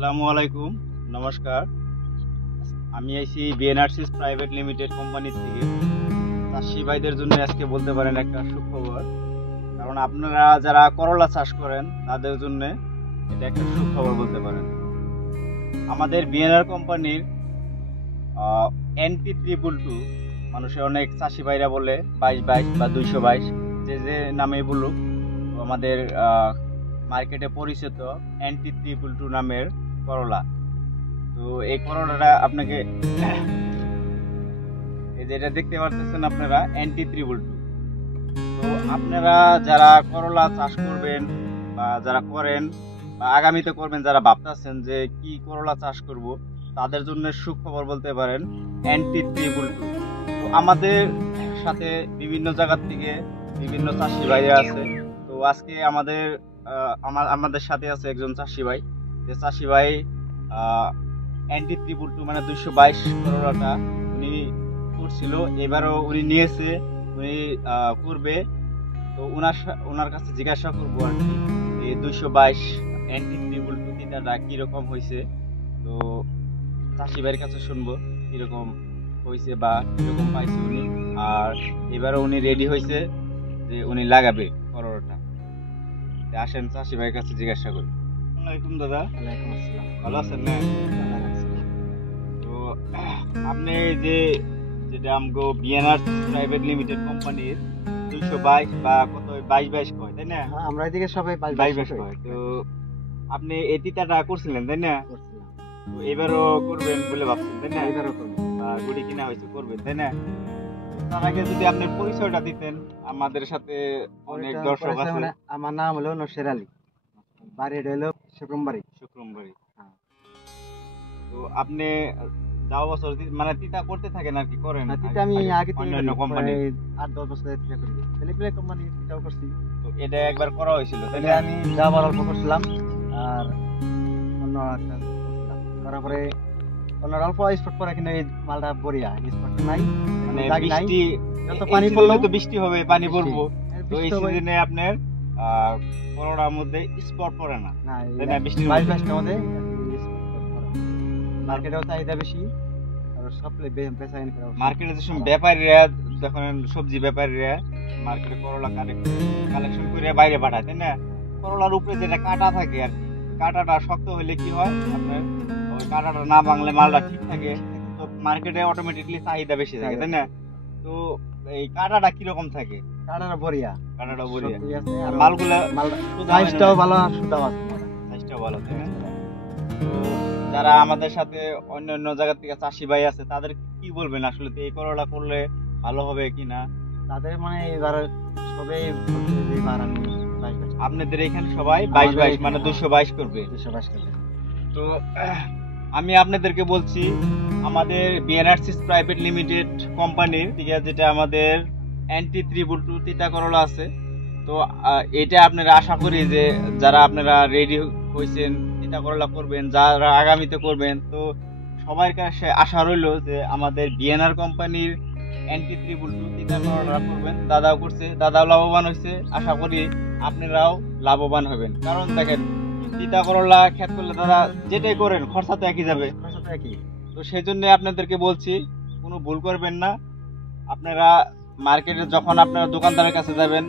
আসসালামু আলাইকুম, নমস্কার। আমি আইছি বিএনআরসিস প্রাইভেট লিমিটেড কোম্পানি থেকে। চাষি ভাইদের জন্য আজকে বলতে পারেন একটা সুখবর। কারণ আপনারা যারা করলা চাষ করেন তাদের জন্য এটা একটা সুখবর বলতে পারেন। আমাদের বিএনআর কোম্পানির NT322, মানুষের অনেক চাষি ভাইরা বলে 2222 বা 222, যে যে নামে বলুক, তো আমাদের মার্কেটে পরিচিত NT322 নামের করলা। তো এই করলাটা আপনাকে এই যে এটা দেখতে পারতেছেন আপনারা NT322। তো আপনারা যারা করলা চাষ করবেন বা যারা করেন বা আগামীতে করবেন, যারা ভাবতেছেন যে কি করলা চাষ করব, তাদের জন্য সুখবর বলতে পারেন NT322। তো আমাদের সাথে বিভিন্ন জায়গা থেকে বিভিন্ন চাষি ভাইরা আছে। তো আজকে আমাদের সাথে আছে একজন চাষি ভাই। যে চাষি ভাই NT322 মানে 222 করলাটা উনি করছিল, এবারও উনি নিয়েছে, উনি করবে। তো ওনার কাছে জিজ্ঞাসা করবো আর কি, এই 222 NT322 তিতাটা কিরকম হয়েছে। তো চাষি ভাইয়ের কাছে শুনবো কিরকম হয়েছে বা কিরকম পাইছে উনি। আর এবারও উনি রেডি হয়েছে যে উনি লাগাবে করলাটা। আসেন চাষি ভাইয়ের কাছে জিজ্ঞাসা করি। আসসালামু আলাইকুম দাদা। ওয়ালাইকুম আসসালাম। ভালো আছেন না? তো আপনি যেটা আমগো বিএনআর প্রাইভেট লিমিটেড কোম্পানির 222 বা কত 2222 কয়, তাই না? হ্যাঁ, আমরা এদিকে সবাই 2222 কয়। তো আপনি এই তিতাটা করছিলেন, তাই না? করছিলাম। তো এবারও করবেন বলে ভাবছেন, তাই না? এবারও করব। গুড়ি কিনা হয়েছে, করবেন, তাই না? তো তার আগে যদি আপনার পরিচয়টা দিতেন, আমাদের সাথে অনেক দর্শক আছে। মানে আমার নাম হলো নসের আলী, বাড়ি হলো শুক্রমবাড়ি। শুক্রমবাড়ি। হ্যাঁ। তো আপনি যাওয়া বছর মানে তিতা করতে থাকেন আর কি, করেন তিতা আমি আগে থেকে অন্যান্য কোম্পানি 8-10 বছর তিতা করি। ছেলেপিলে কোম্পানি তিতাও করছি। তো এটা একবার করা হয়েছিল, তাই তাহলে না? আমি যাবার অল্প করছিলাম আর অন্য একটা করছিলাম। তারপরে অন্য অল্প স্পট করে কিন্তু এই মালটা বড়িয়া স্পট নাই, মানে দাগ নাই। বৃষ্টি, যত এই পানি season পড়লো এ তো বৃষ্টি হবে, পানি পড়বো। তো এই বৃষ্টি হবে সিজনে আপনার করোনার মধ্যে স্পট পড়ে না, না। তাই না? বৃষ্টির 22-22টার মধ্যে মার্কেটেও চাহিদা বেশি আর সব বেচা কিনি করা মার্কেটে যে সময় ব্যাপারীরা, যখন সবজি ব্যাপারীরা মার্কেটে করলা কালেকশন করে বাইরে পাঠায়, তাই না? করলার উপরে যেটা কাটা থাকে আর কি, কাটাটা শক্ত হলে কি হয় আপনার, ওই কাটাটা না ভাঙলে মালটা ঠিক থাকে। তো মার্কেটে অটোমেটিকলি চাহিদা বেশি থাকে, তাই না? তো এই কাটাটা কিরকম থাকে? কাটার বড়িয়া কাটাটা বড়িয়া। সত্যি আছে আর আর মালগুলা সাইজটাও ভালো আর সুদাম আছে। সাইজটাও ভালো, তাই না? তো যারা আমাদের সাথে অন্য অন্য জায়গা থেকে চাষি ভাই আছে, তাদের কি বলবেন আসলে এই করলা করলে ভালো হবে কিনা? তাদের মানে এবার সবাই বলছে যে এবার আমি 22 আপনাদের এখানে সবাই 2222 মানে 222 করবে। 222 করবে। তো আমি আপনাদেরকে বলছি, আমাদের বিএনআরসিস প্রাইভেট লিমিটেড কোম্পানির থেকে যেটা আমাদের NT322 তিতা করলা আছে, তো এটা আপনারা আশা করি যে যারা আপনারা রেডি হয়েছেন তিতা করলা করবেন, যারা আগামীতে করবেন, তো সবার কাছে আশা রইলো যে আমাদের বিএনআর কোম্পানির NT322 তিতা করলা করবেন। দাদাও করছে, দাদাও লাভবান হয়েছে, আশা করি আপনারাও লাভবান হবেন। কারণ দেখেন, তিতা করলা খেত করলে দাদা যেটাই করেন খরচা তো একই যাবে। খরচা তো একই। তো সেই জন্য আপনাদেরকে বলছি, কোনো ভুল করবেন না। আপনারা মার্কেটে যখন আপনারা দোকানদারের কাছে যাবেন,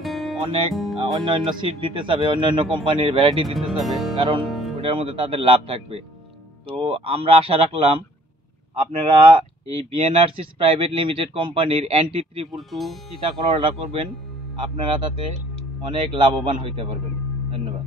অনেক অন্য অন্য সিট দিতে চাবে, অন্য অন্য কোম্পানির ভ্যারাইটি দিতে চাবে, কারণ ওটার মধ্যে তাদের লাভ থাকবে। তো আমরা আশা রাখলাম আপনারা এই বিএনআরসিস প্রাইভেট লিমিটেড কোম্পানির NT322 তিতা করলা করবেন, আপনারা তাতে অনেক লাভবান হইতে পারবেন। ধন্যবাদ।